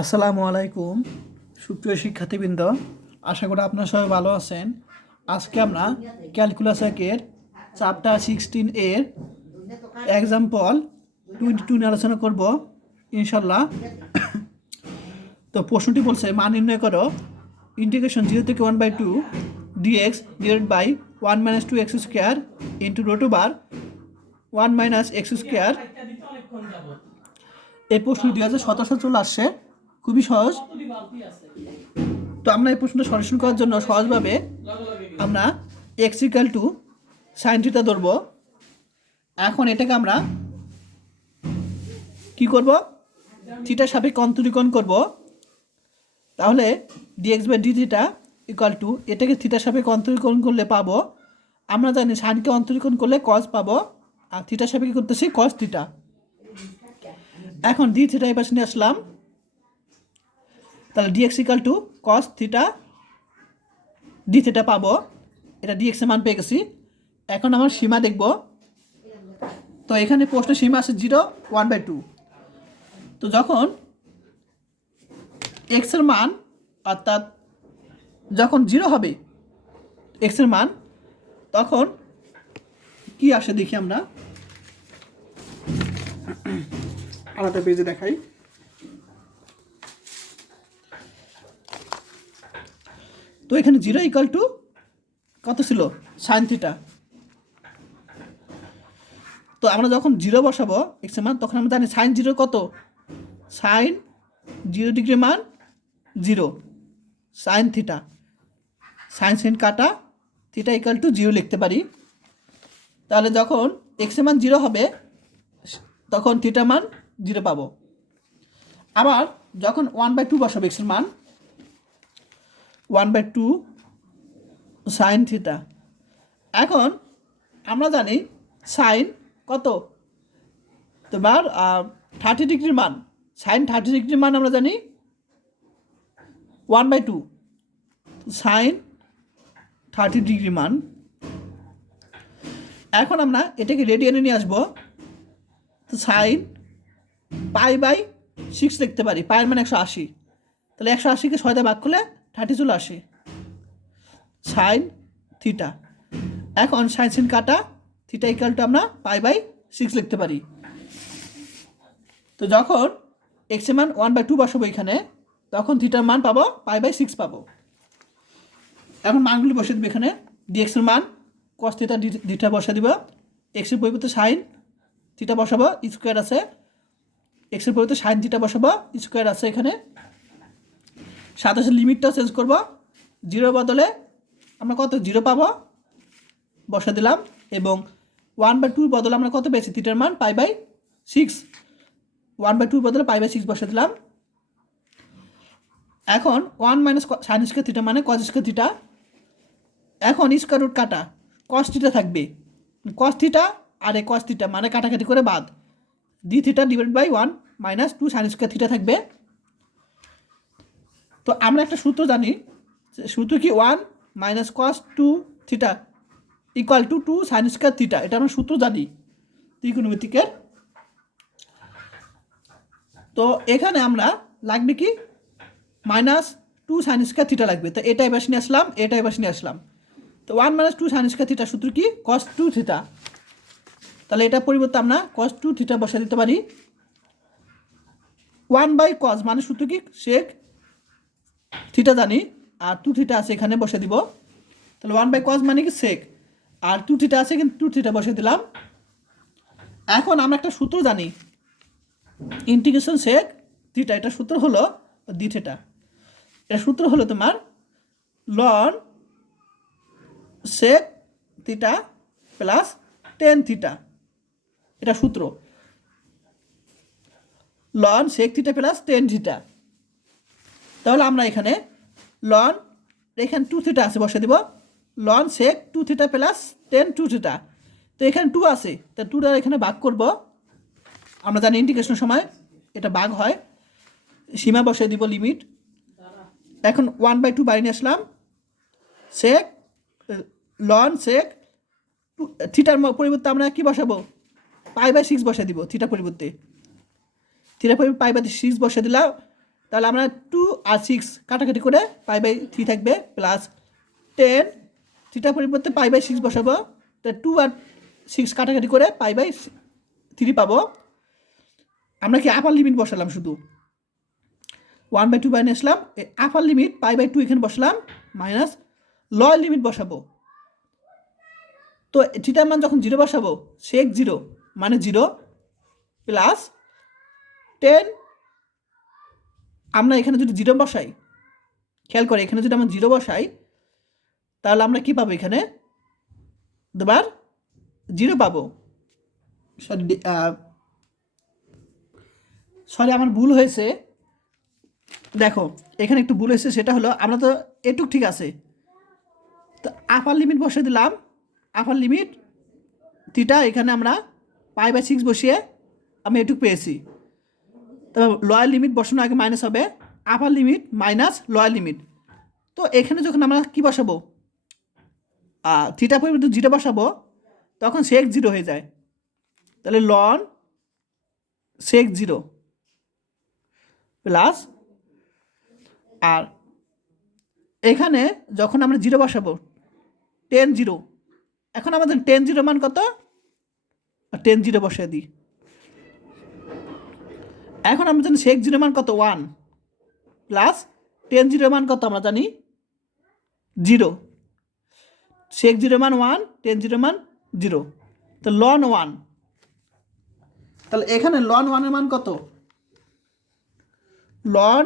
আসসালামু আলাইকুম সুপ্রিয় শিক্ষার্থীবৃন্দ, আশা করি আপনারা সবাই ভালো আছেন। আজকে আমরা ক্যালকুলাস একের চ্যাপ্টার 16 এর এক্সাম্পল 22 নিয়ে আলোচনা করব ইনশাল্লাহ। তো প্রশ্নটি বলছে, মান নির্ণয় করো ইন্টিগ্রেশন 0 থেকে 1/2 dx divided by 1 - 2x square into root over 1 - x square. এই প্রশ্ন 2017 চলে আসছে, খুবই সহজ। তো আমরা এই প্রশ্নটা সলিউশন করার জন্য সহজভাবে আমরা x equal to sine theta ধরব। এখন এটাকে আমরা কি করব, থিটার সাপেক্ষে অন্তরীকরণ করব। তাহলে dx by d theta equal to, এটাকে থিটার সাপেক্ষে অন্তরীকরণ করলে পাবো, আমরা জানি সাইনকে অন্তরীকরণ করলে কস পাবো, আর থিটার সাপেক্ষে করতেছি কস থিটা। এখন ডি থিটা এই পাশে নিয়ে আসলাম, তাহলে dx equal to cos theta d theta পাবো। এটা ডিএক্স এর মান পেয়ে গেছি। এখন আমার সীমা দেখব। তো এখানে প্রশ্নের সীমা আছে 0, 1/2। তো যখন এক্স এর মান, অর্থাৎ যখন 0 হবে এক্স এর মান, তখন কি আসে দেখি আমরা আলাদা পেজে দেখাই। তো এখানে 0 ইকুয়াল টু কত ছিল, সাইন থিটা। তো আমরা যখন 0 বসাবো এক্স এর মান, তখন আমরা জানি সাইন 0 কত, সাইন 0 ডিগ্রি মান 0, সাইন থিটা, সাইন কাটা থিটা ইকুয়াল টু 0 লিখতে পারি। তাহলে যখন এক্স এর মান 0 হবে তখন থিটা মান 0 পাবো। আবার যখন 1/2 বসাবো এক্স এর মান, 1/2 সাইন থিটা। এখন আমরা জানি সাইন কত, তোমার 30 ডিগ্রির মান, সাইন 30 ডিগ্রির মান আমরা জানি 1/2 সাইন 30 ডিগ্রি মান। এখন আমরা এটাকে রেডিয়ানে নিয়ে আসবো। তো সাইন π/6 লিখতে পারি, পায়ের মান 180। তাহলে 180কে 6 দিয়ে ভাগ করলে 30 চলে আসে, সাইন থিটা। এখন সাইন কাটা থিটা ইকুয়াল টু আমরা π/6 লিখতে পারি। তো যখন এক্স এর মান 1/2 বসাবো এখানে, তখন থিটার মান পাবো π/6 পাবো। এখন মানগুলি বসে দেবো এখানে। ডিএক্স এর মান কস থিটা থিটা বসা দিব, এক্স এর পরিবর্তে সাইন থিটা বসাবো, স্কোয়ার আছে, এক্স এর পরিবর্তে সাইন থিটা বসাবো, স্কোয়ার আছে এখানে। সাথে সাথে লিমিটটাও চেঞ্জ করবো, 0 বদলে আমরা কত 0 পাবো, বসা দিলাম। এবং 1/2 বদলে আমরা কত পেয়েছি, থিটার মান π/6, 1/2 বদলে π/6 বসা দিলাম। এখন 1 - সাইন স্কোয়ার থিটা মানে কস স্কোয়ার থিটা। এখন স্কোয়ার রুট কাটা, কস থিটা থাকবে, কস থিটা আর এ কস থিটা মানে কাটাকাটি করে বাদ, d theta divide by 1 - 2 sine square theta থাকবে। তো আমরা একটা সূত্র জানি, সূত্র কি 1 - cos 2 theta equal two 2 sine square theta, এটা আমরা সূত্র জানি ত্রিকোণমিতিকের। তো এখানে আমরা লাগবে কি -2 সাইন স্কোয়ার থিটা লাগবে। তো এটাই বাস নিয়ে আসলাম, এটাই বাস নিয়ে আসলাম। তো 1 - 2 সাইন স্কোয়ার থিটা সূত্র কি, cos 2 থিটা। তাহলে এটা পরিবর্তে আমরা cos 2 থিটা বসা দিতে পারি। 1/cos মানে সূত্র কি, sec থিটা জানি, আর 2 থিটা আছে এখানে বসে দিব। তাহলে 1/cos মানে কি sec, আর 2 থিটা আছে কিন্তু 2 থিটা বসে দিলাম। এখন আমরা একটা সূত্র জানি, ইন্টিগ্রেশন sec থিটা, এটা সূত্র হলো ডি থিটা। এটা সূত্র হলো তোমার ln sec theta plus tan theta, এটা সূত্র ln sec theta plus tan theta. তাহলে আমরা এখানে ln, এখানে 2 থিটা আছে বসে দিব, ln sec 2 theta plus tan 2 theta. তো এখানে 2 আছে, তা 2 দ্বারা এখানে ভাগ করব। আমরা জানি ইন্টিগ্রেশনের সময় এটা ভাগ হয়, সীমা বসে দিব লিমিট। এখন 1/2 বাইরে নিয়ে আসলাম, sec ln sec থিটার পরিবর্তে আমরা কি বসাবো, π/6 বসে দিব, থিটা পরিবর্তে, থিটা পরিবর্তে π/6 বসে দিলাম। তাহলে আমরা 2 আর 6 কাটাকাটি করে π/3 থাকবে প্লাস 10 থিটার পরিবর্তে π/6 বসাবো, তো 2 আর 6 কাটাকাটি করে π/3 পাবো। আমরা কি আপার লিমিট বসালাম, শুধু 1/2 বাইরে আসলাম, আপার লিমিট π/2 এখানে বসলাম, মাইনাস লোয়ার লিমিট বসাবো। তো থিটার মান যখন 0 বসাবো সেক 0 মানে 0 প্লাস 10, আমরা এখানে যদি 0 বসাই, খেয়াল করে এখানে যদি আমরা 0 বসাই তাহলে আমরা কি পাবো, এখানে দুবার 0 পাবো। সরি আমার ভুল হয়েছে, দেখো এখানে একটু ভুল হয়েছে, সেটা হলো আমরা তো এটুক ঠিক আছে, তো আপার লিমিট বসিয়ে দিলাম, আপার লিমিট থিটা এখানে আমরা π/6 বসিয়ে আমি এটুক পেয়েছি। তবে লোয়ার লিমিট বসানোর আগে মাইনাস হবে, আপার লিমিট মাইনাস লোয়ার লিমিট। তো এখানে যখন আমরা কি বসাবো, থিটা পরিবর্তে 0 বসাবো তখন সেক 0 হয়ে যায়, তাহলে লন সেক 0 প্লাস, আর এখানে যখন আমরা 0 বসাবো 10 0, এখন আমাদের 10 0 মান কত, 10 0 বসিয়ে দিই। এখন আমরা জানি সেক 0 মান কত 1 প্লাস 10 0 মান কত আমরা জানি 0, সেক 0 মান 1, 10 0 মান 0, তো লন 1, তাহলে এখানে লন 1 এর মান কত, লন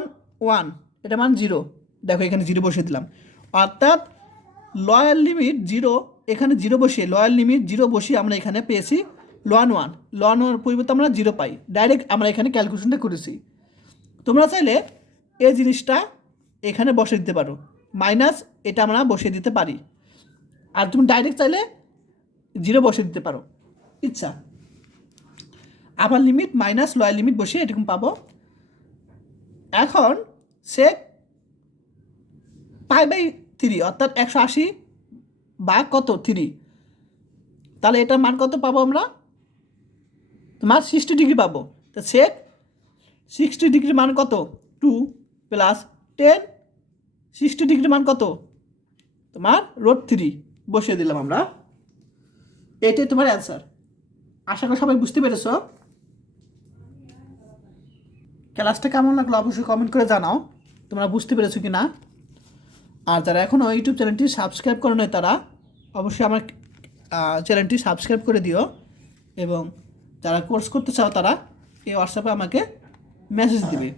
1 এটা মান 0, দেখো এখানে 0 বসিয়ে দিলাম, অর্থাৎ লয়ার লিমিট 0, এখানে 0 বসিয়ে লয়ার লিমিট 0 বসিয়ে আমরা এখানে পেয়েছি লন 1, লন 1 পরিবর্তে আমরা 0 পাই, ডাইরেক্ট আমরা এখানে ক্যালকুলেশনটা করেছি। তোমরা চাইলে এই জিনিসটা এখানে বসিয়ে দিতে পারো, মাইনাস এটা আমরা বসিয়ে দিতে পারি, আর তুমি ডাইরেক্ট চাইলে 0 বসিয়ে দিতে পারো, ইচ্ছা। আপার লিমিট মাইনাস লোয়ার লিমিট বসিয়ে এরকম পাবো। এখন সেক π/3 অর্থাৎ 180 বা কত 3, তাহলে এটার মান কত পাবো আমরা, তোমার 60 ডিগ্রি পাবো। তো সেক 60 ডিগ্রি মান কত 2 প্লাস 10, 60 ডিগ্রি মান কত তোমার √3 বসিয়ে দিলাম আমরা, এটাই তোমার অ্যান্সার। আশা করি সবাই বুঝতে পেরেছ। ক্লাসটা কেমন লাগলো অবশ্যই কমেন্ট করে জানাও তোমরা বুঝতে পেরেছো কি না। আর যারা এখনও ইউটিউব চ্যানেলটি সাবস্ক্রাইব করে নয় তারা অবশ্যই আমার চ্যানেলটি সাবস্ক্রাইব করে দিও, এবং যারা কোর্স করতে চাও তারা এই হোয়াটসঅ্যাপে আমাকে মেসেজ দিবে।